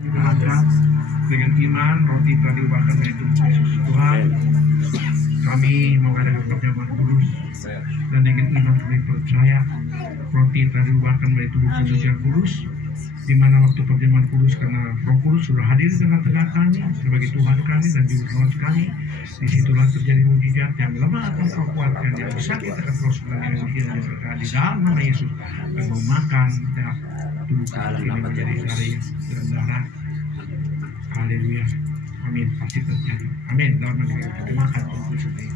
Kita angkat dengan iman roti telah diubahkan oleh Yesus Tuhan. Kami mengadakan perjamuan kudus dan dengan iman kami percaya roti telah diubahkan oleh tubuh Kristus yang kudus, di mana waktu perjamuan kudus karena Roh Kudus sudah hadir di tengah-tengah kami sebagai Tuhan kami dan Juru Selamat kami. Disitulah terjadi mujizat yang lemah akan kau kuatkan, yang sakit akan kau sembuhkan dengan hidupnya berkah di dalam nama Yesus. Dan mau makan tubuh Kristus ini menjadi sari dan darah. Haleluya. Amin. Pasti terjadi. Amin. Dalam nama Yesus kita makan tubuh Kristus ini.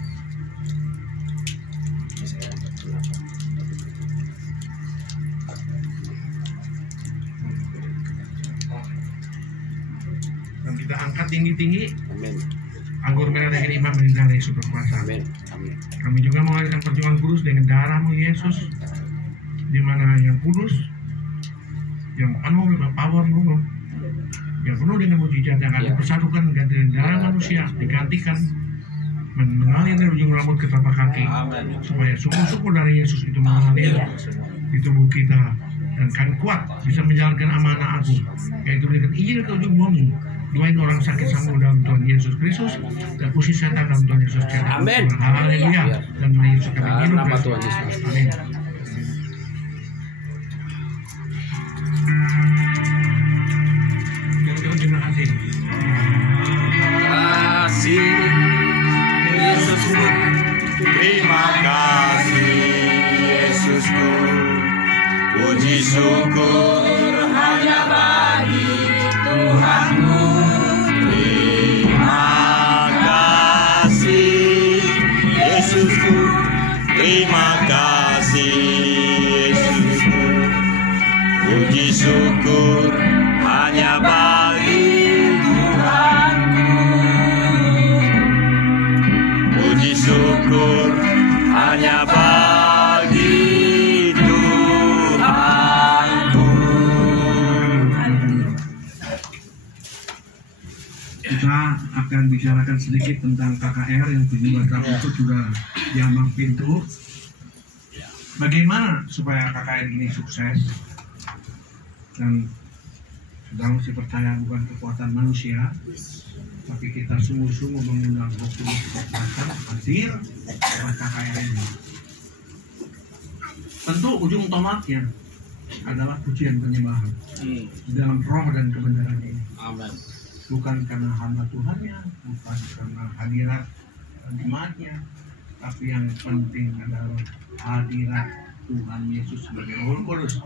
Dan kita angkat tinggi-tinggi. Amin. Anggur merah dengan imam dari darah Yesus berkuasa. Amin. Amin. Kami juga mengadakan perjuangan kudus dengan darah-Mu Yesus, di mana yang kudus, yang penuh dengan power-Mu, yang penuh dengan mujizat yang akan dipersatukan dengan darah manusia, digantikan mengalir dari ujung rambut ke telapak kaki, supaya suku-suku dari Yesus itu mengalir di tubuh kita dan kami kuat bisa menjalankan amanah agung, yaitu berikan Injil ke ujung bumi. Doain orang sakit sembuh dalam Tuhan Yesus Kristus dan usir setan dalam Tuhan Yesus Kristus. Amin. Haleluya. Dan Yesus kami hidup. Nama Tuhan Yesus. Amin. Terima kasih. Kasih Yesusku, terima kasih Yesusku, puji syukur hanya bagi Tuhanmu. Terima kasih Yesusku, puji syukur hanya bagi Tuhanku. Puji syukur hanya bagi Tuhanku. Kita akan bicarakan sedikit tentang KKR yang tujuan itu sudah diambang pintu. Bagaimana supaya KKR ini sukses? Dan sudah mesti percaya bukan kekuatan manusia, tapi kita sungguh-sungguh mengundang Roh Kudus kekuatan hadir dalam KKR ini. Tentu ujung tomatnya adalah pujian penyembahan dalam roh dan kebenaran ini. Amin. Bukan karena hamba Tuhannya, bukan karena hadirat jemaatnya, tapi yang penting adalah hadirat Tuhan Yesus sebagai Roh Kudus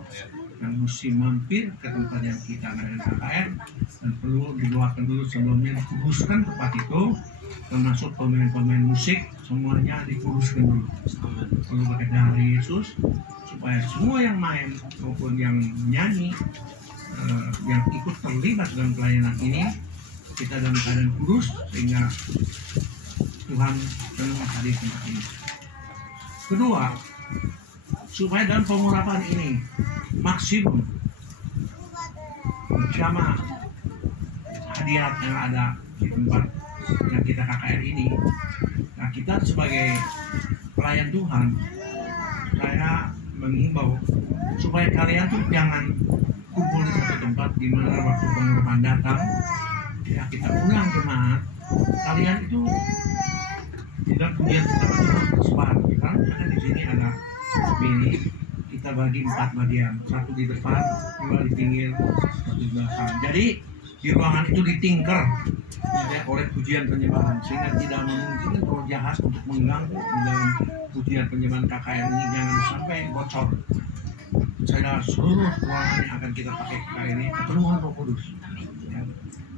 yang mesti mampir ke tempat yang kita ada KKR, dan perlu didoakan dulu sebelumnya, dikuduskan tempat itu, termasuk pemain-pemain musik semuanya dikuduskan dulu. Perlu pakai darah Yesus supaya semua yang main maupun yang nyanyi yang ikut terlibat dalam pelayanan ini kita dalam keadaan kudus sehingga Tuhan penuh hadir di tempat ini. Kedua, supaya dalam pengurapan ini maksimum bersama hadirat yang ada di tempat yang kita KKR ini. Nah, kita sebagai pelayan Tuhan, saya menghimbau supaya kalian tuh jangan kumpul di satu tempat di mana waktu pengurapan datang, ya kita undang jemaat, kalian itu tidak punya tempat tersebar, kan? Karena di sini ada ini kita bagi 4 bagian, 1 di depan, 2 di pinggir, 1 di belakang. Jadi di ruangan itu ditingker ya, oleh pujian penyembahan, sehingga tidak memungkinkan roh jahat untuk mengganggu di dalam pujian penyembahan KKR ini. Jangan sampai bocor. Saya seluruh ruangan yang akan kita pakai KKR ini kepenuhan Roh Kudus. Ya.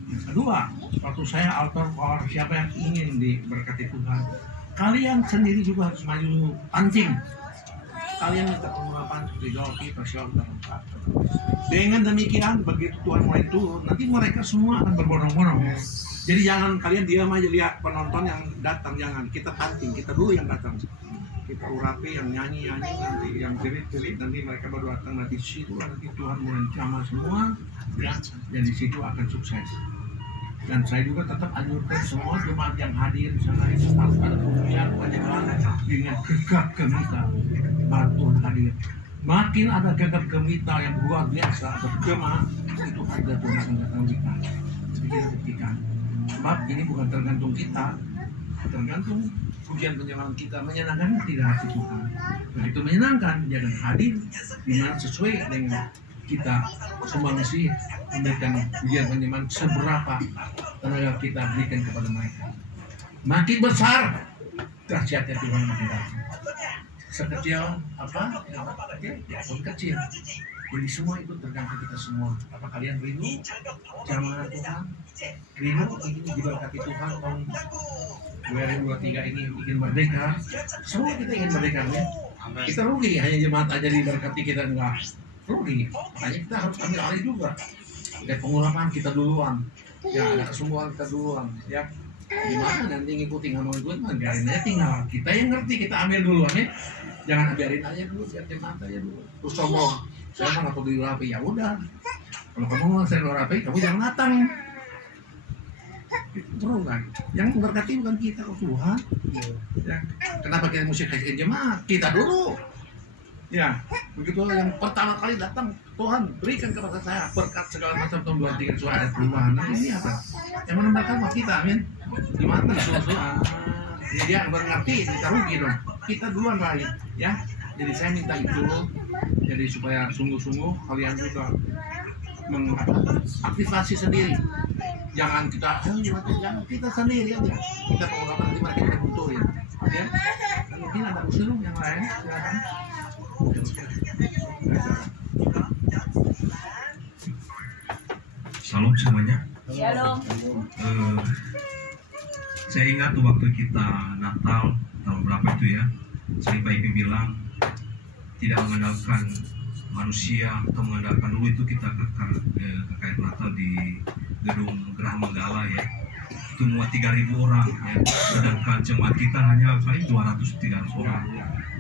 Yang kedua, waktu saya altar call, siapa yang ingin diberkati Tuhan, kalian sendiri juga harus maju pancing. Kalian minta pengurapan seperti joki, persiap, dan tempat. Dengan demikian, begitu Tuhan mulai turun, nanti mereka semua akan berbondong-bondong. Jadi jangan kalian diam aja lihat penonton yang datang, jangan. Kita pancing, kita dulu yang datang. Kita urapi yang nyanyi-nyanyi, nanti yang jerit-jerit, nanti mereka baru datang. Nanti situ nanti Tuhan mulai jamah semua, ya, dan di situ akan sukses. Dan saya juga tetap anjurkan semua jemaat yang hadir di sana itu harus ada pujian penyembahan dengan gegap gempita baru Tuhan hadir. Makin ada gegap gempita yang luar biasa bergema, itu ada Tuhan akan datang kita. Tapi kita buktikan. Sebab ini bukan tergantung kita, tergantung pujian penyembahan kita menyenangkan tidak hati Tuhan. Begitu menyenangkan, dia akan hadir di mana sesuai dengan kita sumbangsih memberikan pujian penyembahan seberapa tenaga kita berikan kepada mereka. Makin besar dahsyatnya Tuhan makin datang. Sekecil apa? Ya pun kecil. Jadi semua itu tergantung kita semua. Apa kalian rindu jamaah Tuhan? Rindu ingin diberkati Tuhan tahun 2023 ini ingin merdeka. Semua kita ingin merdeka ya. Kita rugi hanya jemaat aja diberkati kita enggak. Rugi. Makanya kita harus ambil alih juga. Ada pengurapan kita duluan. Ya ada kesungguhan kita duluan. Ya. Gimana nanti ngikutin ngomong gue mah biarin aja tinggal. Kita yang ngerti kita ambil duluan ya. Jangan biarin aja dulu, biar jemaat aja dulu. Terus sombong. Saya mah nggak perlu dirapi, ya udah. Kalau kamu mau saya rapi, kamu jangan datang. Terus kan, yang memberkati bukan kita, kok Tuhan. Ya. Kenapa kita mesti kasih jemaat? Kita dulu. Ya, begitu yang pertama kali datang, Tuhan berikan kepada saya berkat segala macam tahun 23 suara perubahan. Nah ini apa? Yang menambahkan mah kita, amin. Gimana suara? Ya dia mengerti, kita rugi dong. Kita duluan lain, ya. Jadi saya minta itu, jadi supaya sungguh-sungguh kalian juga mengaktifasi sendiri. Jangan kita, jangan kita sendiri aja. Kita mau apa nanti mereka butuhin, ya. Mungkin ada usul yang lain, silakan. Salam semuanya. Shalom. Saya ingat waktu kita Natal tahun berapa itu ya, sering Pak Ipin bilang tidak mengandalkan manusia atau mengandalkan dulu itu kita kekait Natal di gedung Geraha Manggala ya, itu muat 3.000 orang ya, sedangkan jemaat kita hanya paling 200-300 orang.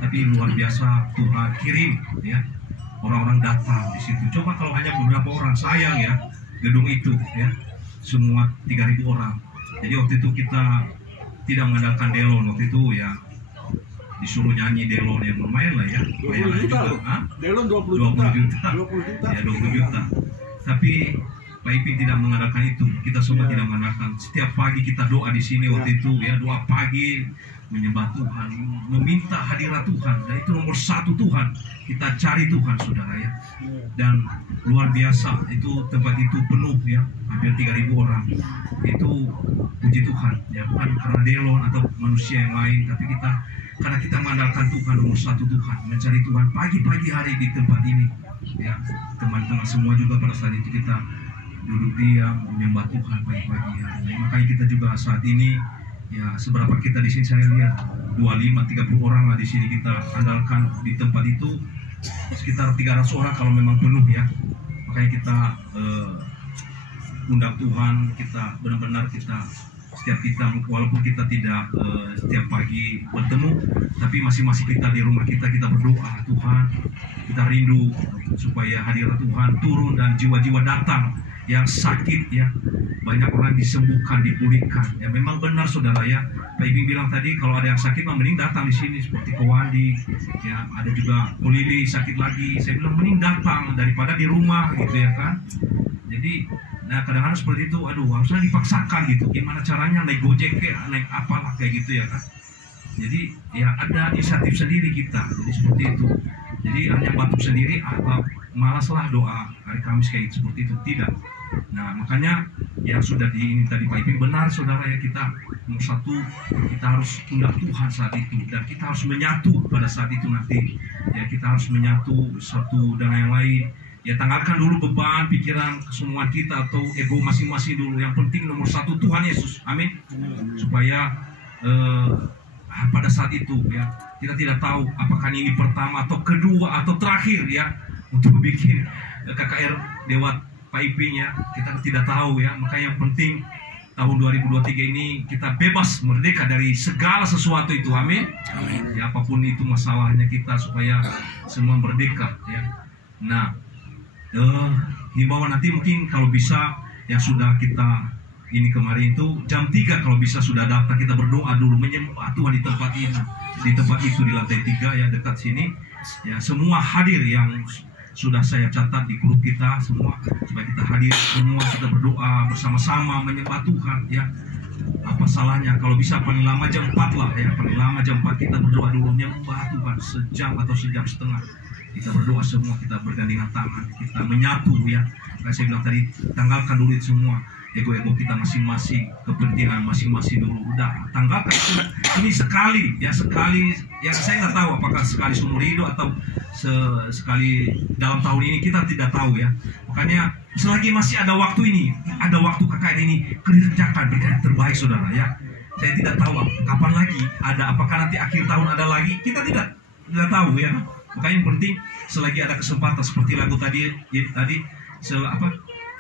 Tapi luar biasa Tuhan kirim ya orang-orang datang di situ. Coba kalau hanya beberapa orang, sayang ya gedung itu ya semua 3.000 orang. Jadi waktu itu kita tidak mengandalkan delon waktu itu ya, disuruh nyanyi delon yang lumayan lah ya, lumayan juga. Delon 20 juta. Ya 20 juta. juta. Tapi Pak Ipin tidak mengandalkan itu. Kita semua tidak mengandalkan. Setiap pagi kita doa di sini waktu itu ya, doa pagi menyembah Tuhan, meminta hadirat Tuhan. Dan itu nomor satu Tuhan. Kita cari Tuhan saudara ya. Dan luar biasa itu tempat itu penuh ya, hampir 3.000 orang. Itu puji Tuhan ya, bukan karena delon atau manusia yang lain, tapi kita karena kita mengandalkan Tuhan, nomor satu Tuhan, mencari Tuhan pagi-pagi hari di tempat ini ya. Teman-teman semua juga pada saat itu kita duduk diam menyembah Tuhan pagi-pagi hari. Nah, makanya kita juga saat ini ya, seberapa kita di sini saya lihat 25-30 orang lah di sini kita andalkan di tempat itu, sekitar 300 orang kalau memang penuh ya. Makanya kita undang Tuhan, kita benar-benar kita setiap kita walaupun kita tidak setiap pagi bertemu, tapi masing-masing kita di rumah kita berdoa, Tuhan kita rindu supaya hadirat Tuhan turun dan jiwa-jiwa datang yang sakit ya, banyak orang disembuhkan, dipulihkan ya. Memang benar saudara ya, Pak Ibing bilang tadi kalau ada yang sakit mending datang di sini, seperti Kewandi ya, ada juga Kulili sakit lagi, saya bilang mending datang daripada di rumah gitu ya kan. Jadi nah kadang-kadang seperti itu, aduh harusnya dipaksakan gitu, gimana caranya naik Gojek ya, naik apalah kayak gitu ya kan. Jadi ya ada inisiatif sendiri kita, jadi seperti itu. Jadi hanya batuk sendiri atau malaslah doa hari Kamis kayak seperti itu, tidak. Nah makanya yang sudah ini tadi Pak Ipin benar saudara ya, kita nomor satu kita harus undang Tuhan saat itu, dan kita harus menyatu pada saat itu nanti ya, kita harus menyatu satu dengan yang lain ya. Tanggalkan dulu beban pikiran kesemuan kita atau ego masing-masing dulu, yang penting nomor satu Tuhan Yesus, amin. Supaya pada saat itu ya, kita tidak tahu apakah ini pertama atau kedua atau terakhir ya untuk bikin KKR Dewa Pak Ipin ya, kita tidak tahu ya. Makanya yang penting tahun 2023 ini kita bebas merdeka dari segala sesuatu itu, amin. Ya apapun itu masalahnya kita, supaya semua merdeka ya. Nah himbauan nanti mungkin kalau bisa yang sudah kita ini kemarin itu jam 3 kalau bisa sudah datang, kita berdoa dulu menyembah Tuhan di tempat ini, di tempat itu di lantai 3 ya dekat sini ya. Semua hadir yang sudah saya catat di grup kita semua, supaya kita hadir semua, kita berdoa bersama-sama menyembah Tuhan ya. Apa salahnya kalau bisa paling lama jam 4 lah ya, paling lama jam 4 kita berdoa dulu menyembah Tuhan sejam atau sejam setengah. Kita berdoa semua, kita bergandengan tangan, kita menyatu ya. Kayak saya bilang tadi, tanggalkan dulu itu semua ego-ego kita masing-masing, kepentingan masing-masing dulu. Udah, tanggalkan itu. Ini sekali ya, sekali yang saya nggak tahu apakah sekali seumur hidup atau sekali dalam tahun ini, kita tidak tahu ya. Makanya selagi masih ada waktu ini, ada waktu KKR ini, kerjakan berikan yang terbaik saudara ya. Saya tidak tahu kapan lagi ada, apakah nanti akhir tahun ada lagi, kita tidak tahu ya. Makanya yang penting selagi ada kesempatan, seperti lagu tadi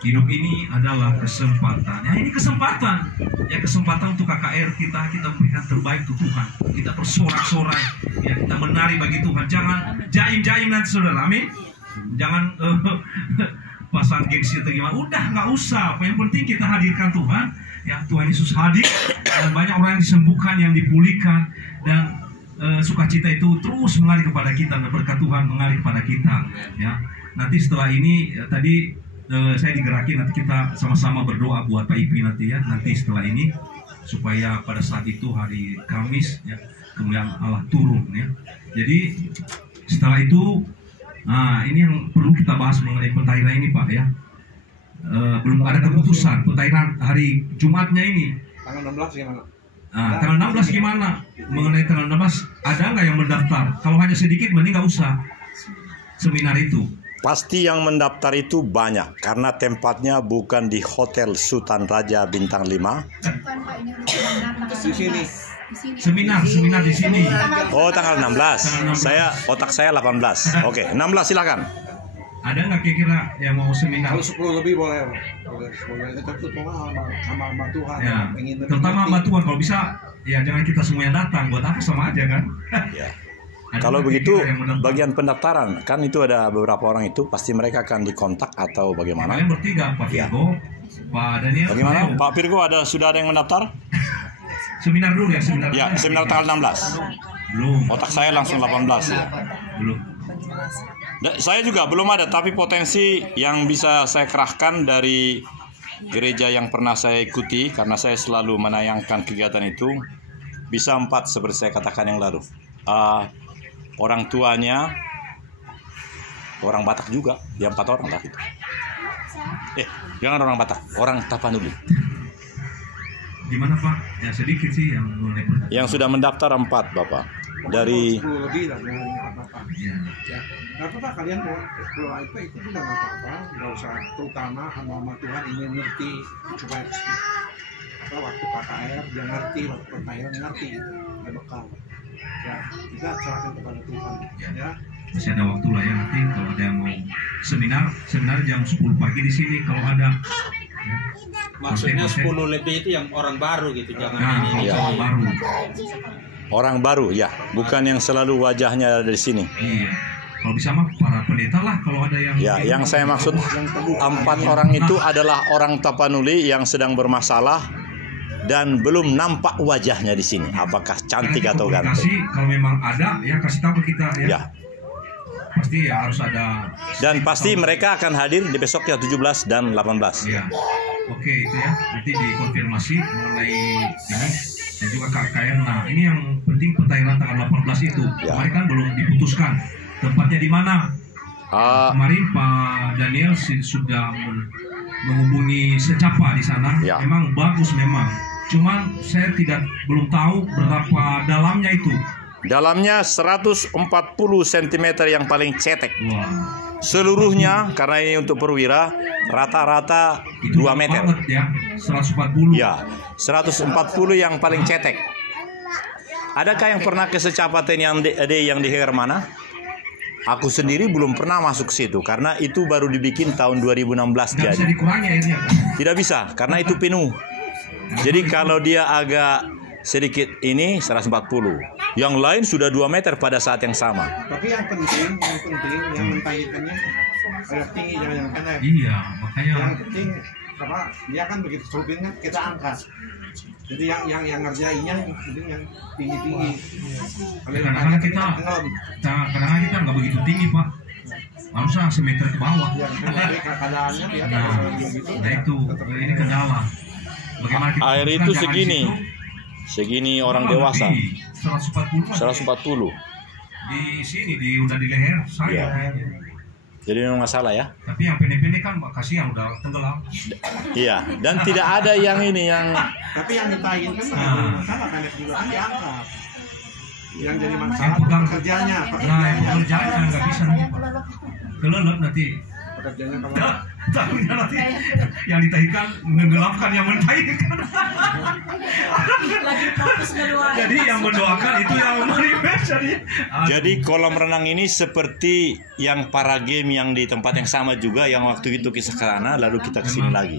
hidup ini adalah kesempatan. Ya ini kesempatan. Ya kesempatan untuk KKR kita berikan terbaik untuk Tuhan. Kita bersorak-sorai. Ya kita menari bagi Tuhan. Jangan jaim-jaim nanti saudara. Amin. Jangan pasang gengsi atau gimana. Udah nggak usah. Yang penting kita hadirkan Tuhan. Ya Tuhan Yesus hadir. Dan banyak orang yang disembuhkan, yang dipulihkan. Dan sukacita itu terus mengalir kepada kita. Dan berkat Tuhan mengalir kepada kita. Ya. Nanti setelah ini tadi saya digerakin, nanti kita sama-sama berdoa buat Pak Ipi nanti ya, nanti setelah ini supaya pada saat itu hari Kamis ya, kemuliaan Allah turun ya. Jadi setelah itu, nah ini yang perlu kita bahas mengenai pentahbiran ini Pak ya. Belum ada keputusan pentahbiran hari Jumatnya ini. Tanggal 16 gimana? Nah, tanggal 16 gimana? Mengenai tanggal 16 ada nggak yang mendaftar? Kalau hanya sedikit mending nggak usah seminar itu. Pasti yang mendaftar itu banyak karena tempatnya bukan di Hotel Sultan Raja Bintang 5. Di sini. Seminar di sini. Oh, tanggal 16. Otak saya 18. Oke, 16 silakan. Ada nggak kira-kira yang mau seminar? Kalau 10 lebih boleh. Terutama sama Tuhan. Ya, terutama sama Tuhan. Kalau bisa, ya jangan kita semua yang datang. Buat apa, sama aja kan? Ya. Kalau begitu bagian pendaftaran kan itu ada beberapa orang itu pasti mereka akan dikontak atau bagaimana? Kalian bertiga, Pak Virgo, Pak Daniel. Bagaimana? Pak Virgo sudah ada yang mendaftar? Seminar dulu ya, seminar. Ya, seminar tanggal 16. Belum. Otak saya langsung 18 ya. Belum. Saya juga belum ada, tapi potensi yang bisa saya kerahkan dari gereja yang pernah saya ikuti karena saya selalu menayangkan kegiatan itu bisa 4 seperti saya katakan yang lalu. Orang tuanya orang Batak juga, ya 4 orang lah itu. Jangan orang Batak, orang Tapanuli. Gimana Pak? Ya sedikit sih yang mulai. Yang sudah mendaftar 4 Bapak. Dari 10 lebih lah yang apa-apa. Ya. Nggak apa-apa kalian mau keluar itu juga nggak apa-apa. Nggak usah, terutama sama Tuhan ini ngerti supaya waktu KKR dia ngerti, waktu pentahbiran ngerti, dia bekal. Ya, kita serahkan kepada Tuhan ya. Masih ada waktu lah ya, nanti kalau ada yang mau seminar jam 10 pagi di sini kalau ada ya. Maksudnya 10 lebih itu yang orang baru gitu, jangan ini orang baru. Orang baru ya, bukan yang selalu wajahnya ada di sini. Iya. Kalau bisa mah para pendeta lah kalau ada yang. Ya, yang saya maksud 4 orang itu adalah orang Tapanuli yang sedang bermasalah dan belum nampak wajahnya di sini. Apakah cantik atau ganteng? Kalau memang ada ya kasih tahu ke kita ya. Ya. Pasti ya harus ada. Dan pasti mereka akan hadir di besok ya 17 dan 18. Iya. Oke itu ya. Nanti dikonfirmasi mengenai ini dan juga KKR. Nah ini yang penting pentahbiran tanggal 18 itu. Ya. Kemarin kan belum diputuskan tempatnya di mana. Kemarin Pak Daniel sudah menghubungi secapa di sana. Ya. Memang bagus memang. Cuman saya belum tahu berapa dalamnya itu. Dalamnya 140 cm yang paling cetek. Wah. Seluruhnya karena ini untuk perwira rata-rata 2 meter. Banget ya, 140. Ya, 140 yang paling cetek. Adakah yang pernah ke secapa yang di Hermana? Aku sendiri belum pernah masuk ke situ karena itu baru dibikin tahun 2016 jadi. Bisa dikurangi airnya. Tidak bisa karena itu penuh. Jadi kalau dia agak sedikit ini 140. Yang lain sudah 2 meter pada saat yang sama. Tapi yang penting yang mentahbirannya agak tinggi, jangan pendek. Iya, makanya yang penting apa? Dia kan begitu surfingnya kita angkat. Jadi yang ngerjainnya yang penting yang tinggi-tinggi. Kadang-kadang kita nggak begitu tinggi Pak. harusnya semeter ke bawah. Ya, keadaannya dia gitu. Nah itu ini kendala. Bagaimana kita Air teruskan, itu jangan segini. di situ. Segini orang dewasa. 140. 140. Di sini udah di leher saya. Iya. Jadi memang masalah ya. Tapi yang pendek-pendek kan kasihan udah tenggelam. Iya, dan tidak ada yang ini yang Tapi yang ditahin kan masalah pendek juga kan diangkat. Yang jadi Yang masalah pegang pekerjanya, Nah, yang pekerjaan nggak bisa nih, Pak. Kelelep nanti. pekerjanya kalau Takutnya nanti yang ditahirkan menenggelamkan yang mentahirkan. Lagi fokus berdoa. Jadi yang mendoakan itu yang manifest jadi kolam renang ini seperti yang para game yang di tempat yang sama juga yang waktu itu kita ke sana lalu kita kesini lagi.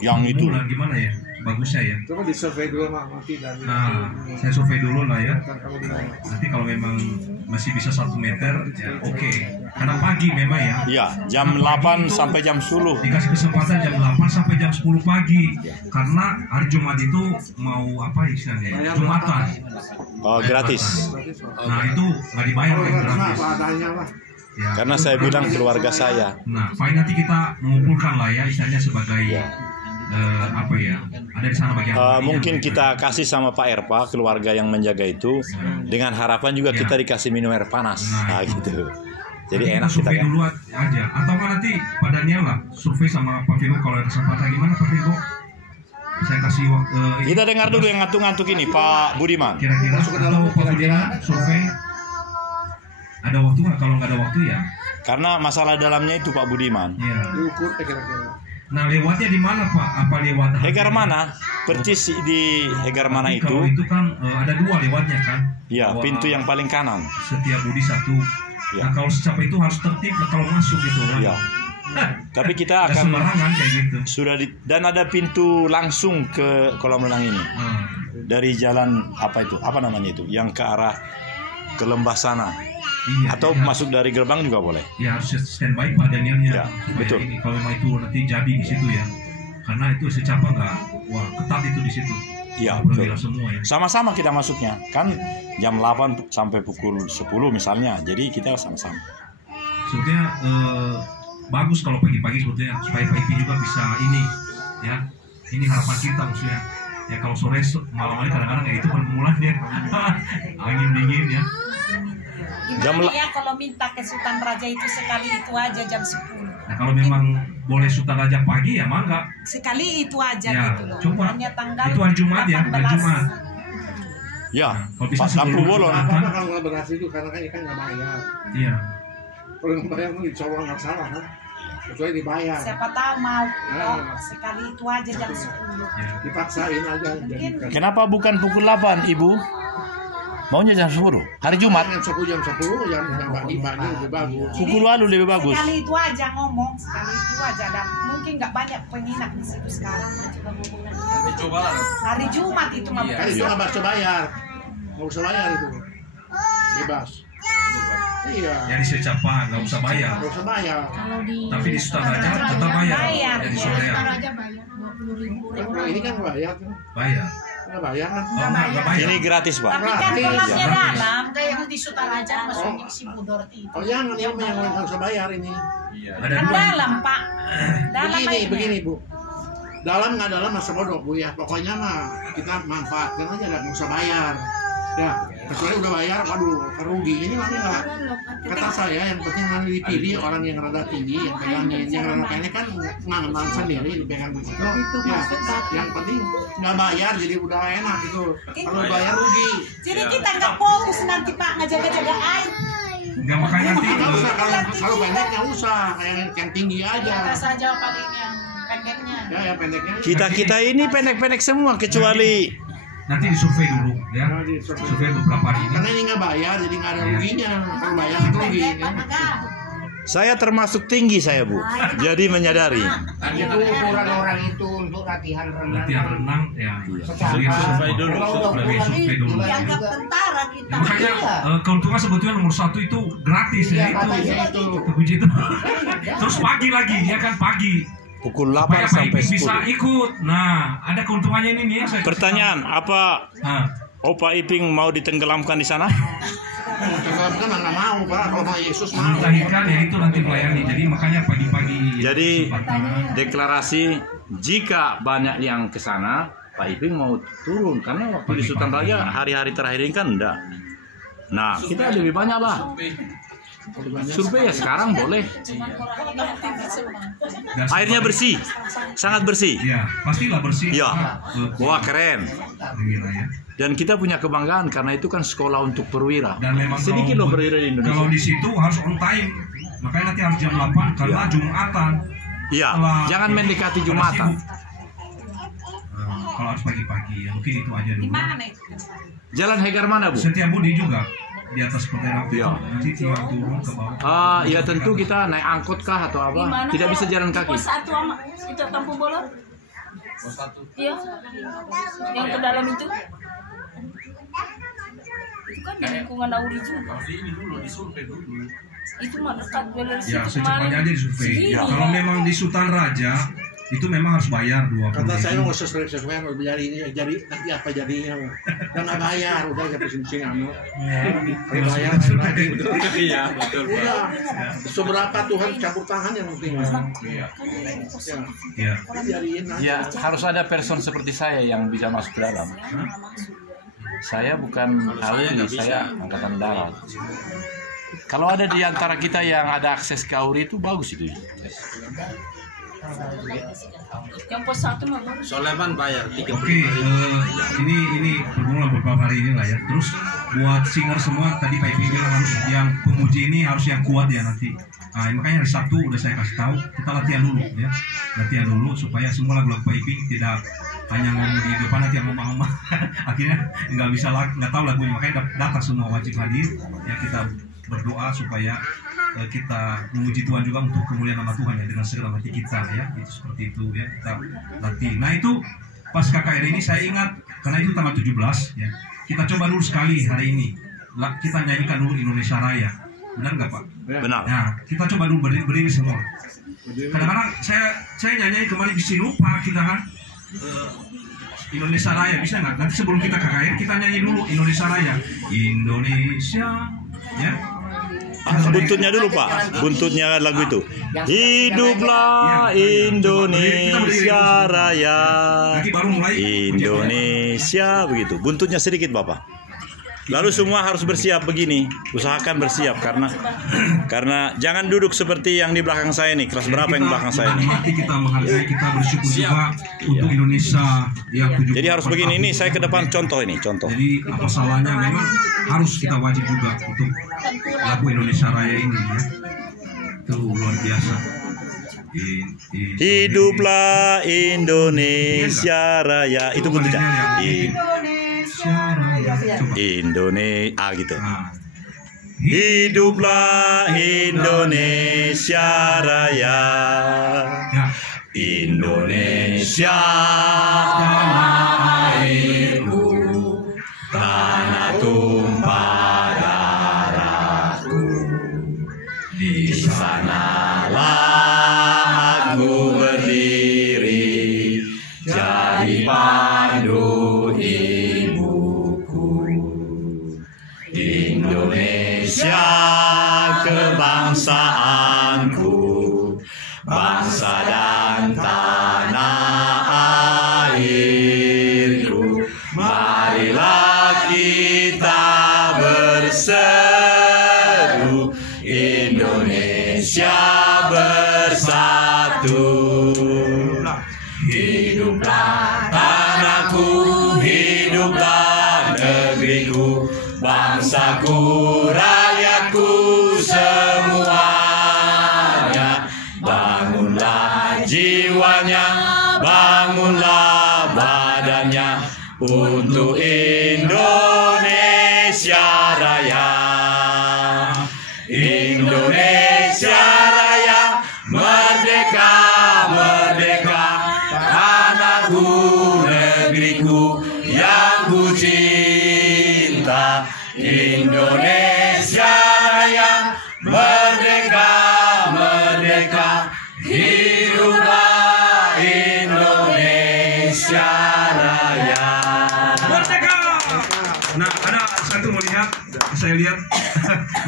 Yang itu. Gimana ya? Bagusnya ya. coba disurvey dulu nanti dan Nah, saya survei dulu lah ya. kamu bilang Nanti kalau memang masih bisa 1 meter, ya oke. Karena pagi memang ya. Iya, jam 8 sampai jam 10. Dikasih kesempatan jam 8 sampai jam 10 pagi. Karena hari Jumat itu mau apa istilahnya? Jumatan. Oh, gratis. Nah, itu nggak dibayar oleh karena gratis. apa adanya lah. Ya. Karena saya bilang keluarga saya. Nah, paling nanti kita mengumpulkan lah ya, istilahnya sebagai apa ya? Ada di sana bagian. Mungkin kita kasih sama Pak Erpa keluarga yang menjaga itu dengan harapan juga kita dikasih minum air panas. Nah, gitu. Jadi Nanti enak kita survei kan. dulu aja. Atau kan nanti Pak Daniel lah survei sama Pak Vino kalau ada kesempatan. Gimana Pak Vino? Saya kasih waktu. Kita dengar dulu yang ngantuk-ngantuk ini, Pak Budiman. Kira-kira atau Pak Budiman survei. Ada waktu nggak? Kalau nggak ada waktu ya. Karena masalah dalamnya itu Pak Budiman. Ya. Diukur kira-kira. Nah, lewatnya di mana Pak? Apa lewat Hegar mana? Percis di Hegar mana Tapi itu? Kalau itu kan ada 2 lewatnya kan? Ya, Bahwa pintu yang paling kanan. Setiap Budi 1. Ya. Nah, kalau secapa itu harus tertib kalau masuk gitu kan. Ya. Tapi kita Ada akan sembarangan kayak gitu. dan ada pintu langsung ke kolam renang ini Nah, dari jalan apa itu? Apa namanya itu? Yang ke arah ke lembah sana. iya. Atau ya, masuk dari gerbang juga boleh. ya harus standby Pak Danielnya. Ya, Supaya betul. Ini, kalau memang itu nanti jadi di situ ya. Karena itu secapa nggak, wah ketat itu di situ. Iya, Perwira betul. semua ya. Sama-sama kita masuknya. Kan jam 8 sampai pukul 10 misalnya. Jadi kita sama-sama. Sebetulnya bagus kalau pagi-pagi sebetulnya supaya Pak Ipi juga bisa ini ya. Ini harapan kita maksudnya. Ya kalau sore malam hari kadang-kadang ya itu permulaan ya. Angin dingin ya. Jam Gimana ya kalau minta ke Sultan Raja itu sekali itu aja jam 10. Nah, kalau memang boleh Sultan Raja pagi ya mangga. Sekali itu aja Ya, gitu loh. coba. Hanya tanggal Itu hari Jumat ya, hari 18. Jumat. Ya, Kalau bisa Pak Tampu sebelum Bolon. Jumatan. Apa kalau nggak berhasil itu karena kan nggak bayar. Iya. Kalau nggak bayar mungkin coba nggak salah kan. Kecuali dibayar. Siapa tahu mau sekali itu aja jam 10. Ya. Dipaksain aja. Mungkin Kenapa bukan pukul 8, Ibu? Maunya jam 10. Hari Jumat. Jam 10 yang pagi-pagi lebih bagus. Pukul lalu lebih bagus. sekali itu aja ngomong, sekali itu aja dan mungkin nggak banyak penginap di situ sekarang. Coba ngomong hari Jumat itu nggak Kan itu nggak usah bayar. Nggak usah bayar itu. Bebas. Iya. Jadi secapa nggak usah bayar. Nggak usah bayar. Kalau di Tapi di Sultan Raja tetap bayar. Bayar. Jadi sore ya. Raja bayar 20.000. Kan kalau ini kan bayar. Bayar. Nggak bayar kan. Oh, nggak bayar. Ini gratis, Pak. Tapi kan Iya. kolamnya Gratis. dalam, kayak yang di Sutaraja masuk si Budorti itu. Oh jangan yang nggak usah bayar ini. Ada Kan 2. dalam Pak, dalam airnya. Begini Bu. Dalam nggak dalam masa bodoh Bu ya. Pokoknya mah kita manfaatkan aja nggak usah bayar. Ya, kecuali udah bayar, waduh, rugi. Ini nanti nggak. Kata saya yang penting nanti dipilih orang yang rada tinggi, yang pegangin, yang rada pendek kan ngangeman sendiri dipegang begitu. Ya, yang penting nggak bayar jadi udah enak itu. Kalau bayar rugi. Jadi kita nggak fokus nanti Pak ngejaga-jaga air. Nggak makanya nanti. Nggak usah kalau pendek nggak usah, kayak yang tinggi Atas aja. saja paling yang pendeknya. Ya, yang pendeknya. Kita ini pendek-pendek semua kecuali Nanti disurvei dulu ya. Survei beberapa hari ini. Karena ini nggak bayar, jadi nggak ada ruginya. Kalau bayar itu rugi. Pendek Kan? Pak Naga. saya termasuk tinggi saya, Bu. Jadi menyadari. Itu ukuran orang itu untuk latihan renang. Latihan renang ya. Secara- Begitu survei dulu. Kalau udah Survei ukuran survei dulu. juga- Dianggap tentara kita. Ya, makanya Iya. keuntungan sebetulnya nomor 1 itu gratis ya Iya, itu. katanya itu. Kunci itu. Terus pagi lagi ya kan pagi. Pukul Supaya 8 Pak sampai Iping bisa 10. ikut. Nah, ada keuntungannya ini nih ya. Saya kasih Pertanyaan, apa tahu. Nah, Opa Iping mau ditenggelamkan di sana? Kan mana mau Pak, kalau mau Yesus mau. Melahirkan ya itu nanti melayani. Jadi makanya pagi-pagi. Jadi deklarasi jika banyak yang ke sana, Pak Iping mau turun karena waktu di Sultan Raja hari-hari terakhir ini kan enggak. Nah, kita lebih banyak lah. Survei ya sekarang boleh. Airnya bersih, sangat bersih. Ya, pastilah bersih. Ya, wah keren. Perwira ya. Dan kita punya kebanggaan karena itu kan sekolah untuk perwira. Dan memang Sedikit loh perwira di Indonesia. Kalau di situ harus on time. Makanya nanti harus jam 8 karena Jumatan. Iya, Setelah jangan itu mendekati pada Jumatan. sibuk. Kalau harus pagi-pagi ya mungkin itu aja Di dulu. mana itu? Jalan Hegar mana, Bu? Setiap Budi juga di atas pertera. Iya. Nanti tinggal turun ke bawah. Ya tentu kita naik angkot kah atau apa? Tidak bisa jalan kaki. Pos 1 sama itu Kampung Bolor. Pos 1. Iya. Yang ke dalam itu. Itu kan di lingkungan Auri juga. Ini dulu disurvei dulu. Itu mah dekat dari situ Ya secepatnya kemarin. aja disurvei. Segini, Kalau ya. memang di Sultan Raja itu memang harus bayar 20. Kata saya nggak sesuai mau jadi nanti apa jadinya dan nggak bayar udah aja pusing-pusing anu bayar lagi Iya, betul. udah seberapa Tuhan campur tangan yang penting Iya. ya jadiin aja. Ya harus ada person seperti saya yang bisa masuk ke dalam. Saya bukan ahli, saya angkatan darat. Kalau ada di antara kita yang ada akses ke Auri itu bagus itu. Yang pos 1 mah baru. Soleman bayar 30. Oke, ini berguna beberapa hari ini lah ya. Terus buat singer semua tadi Pak Iping bilang harus yang pemuji ini harus yang kuat ya nanti. Nah, makanya hari Sabtu udah saya kasih tahu kita latihan dulu ya, latihan dulu supaya semua lagu-lagu Pak Iping tidak hanya ngomong di depan nanti yang ngomong akhirnya nggak tahu lagunya, makanya datang semua wajib hadir ya, kita berdoa supaya kita memuji Tuhan juga untuk kemuliaan nama Tuhan ya dengan segala hati kita ya, itu seperti itu ya kita latih. Nah itu pas KKR ini saya ingat karena itu tanggal 17 ya, kita coba dulu sekali hari ini kita nyanyikan dulu Indonesia Raya, benar nggak Pak? Benar. Nah kita coba dulu berdiri semua. Kadang-kadang saya nyanyi kemarin bisa lupa kita kan Indonesia Raya, bisa nggak? Nanti sebelum kita KKR kita nyanyi dulu Indonesia Raya, Indonesia ya. Buntutnya dulu Pak, buntutnya lagu itu. Hiduplah Indonesia Raya, Nanti baru mulai Indonesia begitu. Buntutnya sedikit Bapak. Lalu semua harus bersiap begini, usahakan bersiap karena jangan duduk seperti yang di belakang saya nih. Kelas berapa yang belakang saya ini? Kita menghargai, kita bersyukur juga untuk Indonesia yang 70. Jadi harus begini, ini saya ke depan contoh ini, contoh. Jadi apa salahnya memang harus kita wajib juga untuk lagu Indonesia Raya ini ya. Itu luar biasa. Hiduplah Indonesia Raya. Itu buntutnya. Indonesia gitu. Hiduplah Indonesia Raya, Indonesia tanah airku, tanah tumpah darahku. Di sanalah aku berdiri, jadi pandu Indonesia kebangsaanku, bangsa dan tanah airku. Marilah kita berseru, Indonesia bersatu. Hiduplah tanahku, hiduplah negeriku, bangsaku, rakyatku semuanya. Bangunlah jiwanya, bangunlah badannya untuk Indonesia Raya. Indonesia Raya, merdeka, merdeka, tanahku, negeriku yang ku cinta. Indonesia Raya, merdeka, merdeka, hiduplah Indonesia Raya. Merdeka. Nah, ada satu melihat saya lihat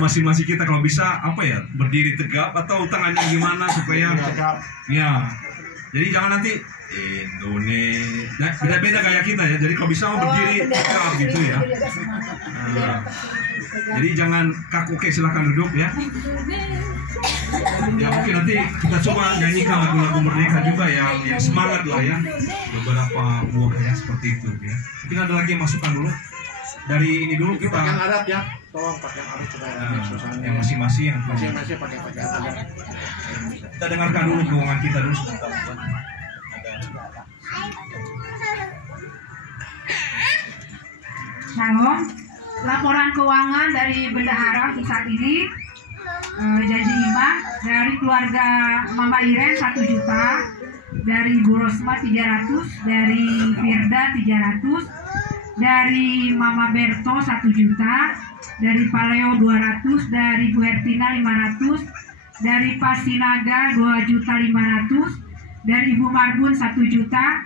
masing-masing kita kalau bisa apa ya, berdiri tegap atau tangannya gimana supaya ya. Jadi jangan nanti Indonesia, beda-beda kayak kita ya. Jadi kalau bisa mau berdiri tegap gitu ya. Nah, jadi jangan kaku. Oke, silakan duduk ya. Ya mungkin nanti kita coba nyanyikan lagu-lagu merdeka juga yang semangat lah ya. Beberapa buah ya seperti itu ya. Mungkin ada lagi yang masukkan dulu. Dari ini dulu kita pakai adat ya. Tolong pakai adat supaya yang masing-masing yang masing-masing pakai adat. kita dengarkan dulu keuangan kita dulu sebentar. Shalom, laporan keuangan dari bendahara saat ini. Janji iman dari keluarga Mama Iren 1 juta, dari Bu Rosma 300, dari Firda 300, dari Mama Berto 1 juta, dari Paleo 200, dari Bu Hertina 500, dari Pak Sinaga 2.500.000, dari Ibu Marbun 1 juta,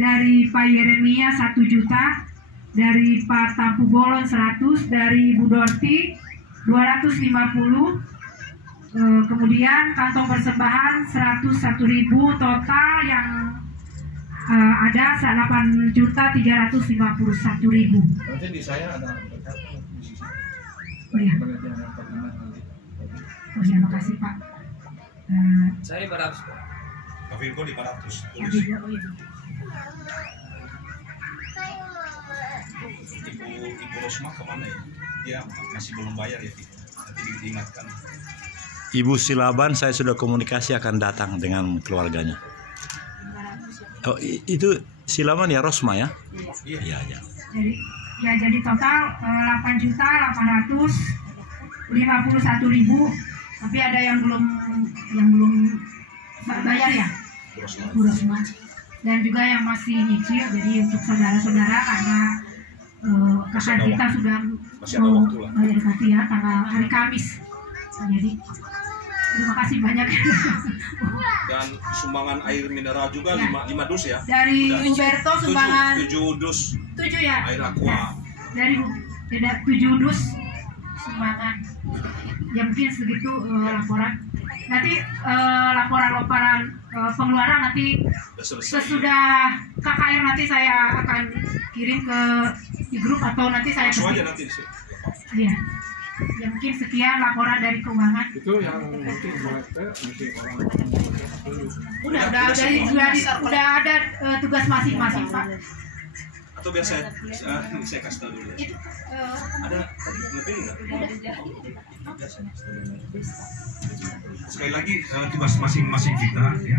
dari Pak Yeremia 1 juta, dari Pak Tampu Bolon 100, dari Ibu Dorti 250, kemudian kantong persembahan 101.000, total yang ada 8.351.000. Berarti di saya ada Oh ya. Oh ya, makasih Pak. Saya 500. Pak Firko di 400. Ibu Rosma kemana ya? Dia masih belum bayar ya, nanti diingatkan. Ibu Silaban saya sudah komunikasi akan datang dengan keluarganya. Oh, itu Silaban ya, Rosma ya? Iya. Jadi total 8.851.000, tapi ada yang belum bayar ya, Bu Rosma. Dan juga yang masih nyicil. Jadi untuk saudara-saudara, karena kakak kita sudah mau mendekati ya tanggal hari Kamis. Jadi terima kasih banyak. Dan sumbangan air mineral juga 5 dus ya. Dari Umberto sumbangan 7 dus 7 ya. air aqua. Dari 7 dus sumbangan. Ya mungkin segitu laporan. Nanti laporan pengeluaran nanti sesudah KKR nanti saya akan kirim ke di grup atau nanti saya langsung aja nanti. Iya. Ya mungkin sekian laporan dari keuangan. itu yang mungkin mesti orang udah ada tugas masing-masing Pak. Atau biar saya kasih tahu dulu. Itu Ada lebih enggak? Sekali lagi tugas masing-masing kita ya.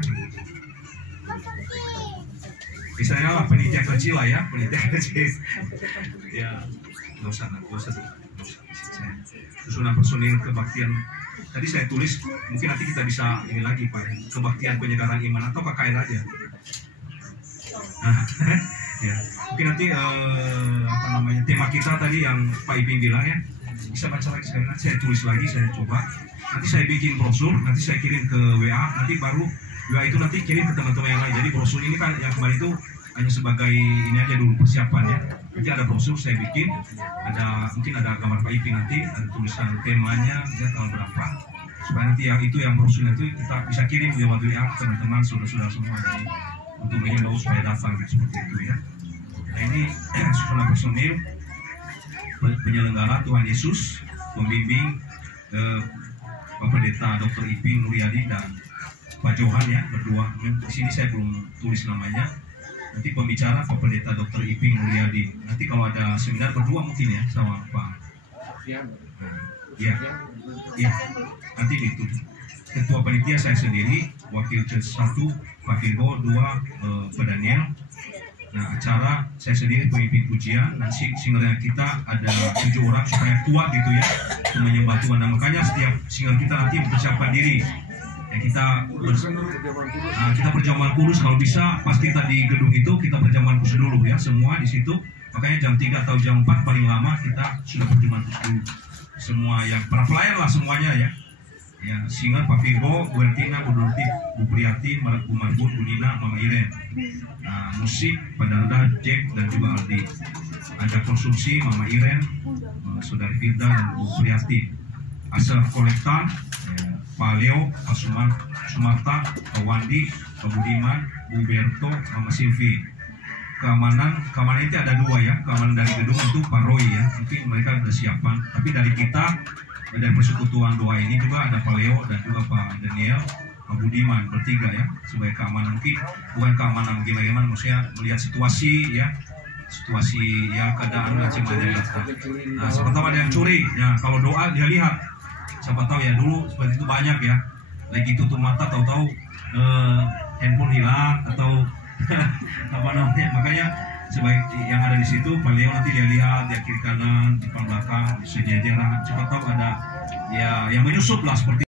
Misalnya lah penitia kecil lah ya, penitia kecil. Ya, nggak usah. Susunan personil kebaktian. Tadi saya tulis, mungkin nanti kita bisa ini lagi Pak, kebaktian penyegaran iman atau KKN aja. Nah, ya, mungkin nanti tema kita tadi yang Pak Ipin bilang ya, bisa baca lagi sekali. Nanti saya tulis lagi, saya coba. Nanti saya bikin brosur, nanti saya kirim ke WA, nanti baru WA itu nanti kirim ke teman-teman yang lain. Jadi brosur ini kan yang kemarin itu hanya sebagai ini aja dulu persiapan ya. Nanti ada brosur saya bikin, mungkin ada gambar Pak Ipin nanti, ada tulisan temanya, ya, tanggal berapa, supaya nanti yang brosur itu kita bisa kirim lewat WA teman-teman saudara-saudara semua jadi untuk menghimbau supaya datang seperti itu ya. Nah ini susunan personil penyelenggara Tuhan Yesus, pembimbing Pak Pendeta Dr. Ipin Muryadi dan Pak Johan ya berdua. Di sini saya belum tulis namanya. Nanti pembicara Pak Pendeta Dr. Ipin Muryadi. Nanti kalau ada seminar berdua mungkin ya sama Pak. Iya. Nanti itu. Ketua panitia saya sendiri, wakil ke-1 Pak Firgo, 2 Pak Daniel. Nah acara saya sendiri pemimpin pujian. Nanti singernya kita ada 7 orang supaya kuat gitu ya untuk menyembah Tuhan. Nah makanya setiap singer kita nanti mempersiapkan diri. Ya, kita perjamuan kudus kalau bisa pas kita di gedung itu kita perjamuan kudus dulu ya semua di situ. Makanya jam 3 atau jam 4 paling lama kita sudah perjamuan kudus dulu. Semua yang para pelayan lah semuanya ya. Ya, singer Pak Firgo, Bu Hertina, Bu Dorti, Bu Priyati, Bu Marbun, Bu Nina, Mama Iren. Nah, musik Pak Darda, Jack dan juga Aldi. Ada konsumsi Mama Iren, Saudari Firda dan Bu Prihatin, Asal Kolektan, Pak Leo, Pak Sumarta, Pak Wandi, Pak Budiman, Bu Berto, Mama Silvi. Keamanan itu ada 2 ya, keamanan dari gedung itu Pak Roy ya, mungkin mereka sudah siapkan. Tapi dari kita, dari persekutuan doa ini juga ada Pak Leo dan juga Pak Daniel, Pak Budiman, bertiga ya, sebagai keamanan. Mungkin bukan keamanan gimana, maksudnya melihat situasi ya, keadaan macam-macam. Nah, siapa tahu ada yang curi, ya kalau doa dia lihat, siapa tahu ya dulu seperti itu banyak ya, lagi tutup mata tahu-tahu handphone hilang atau apa namanya, makanya sebaik yang ada di situ Pak Leo nanti dia lihat di kiri kanan, di depan belakang, sejajaran, siapa tahu ada ya yang menyusup lah seperti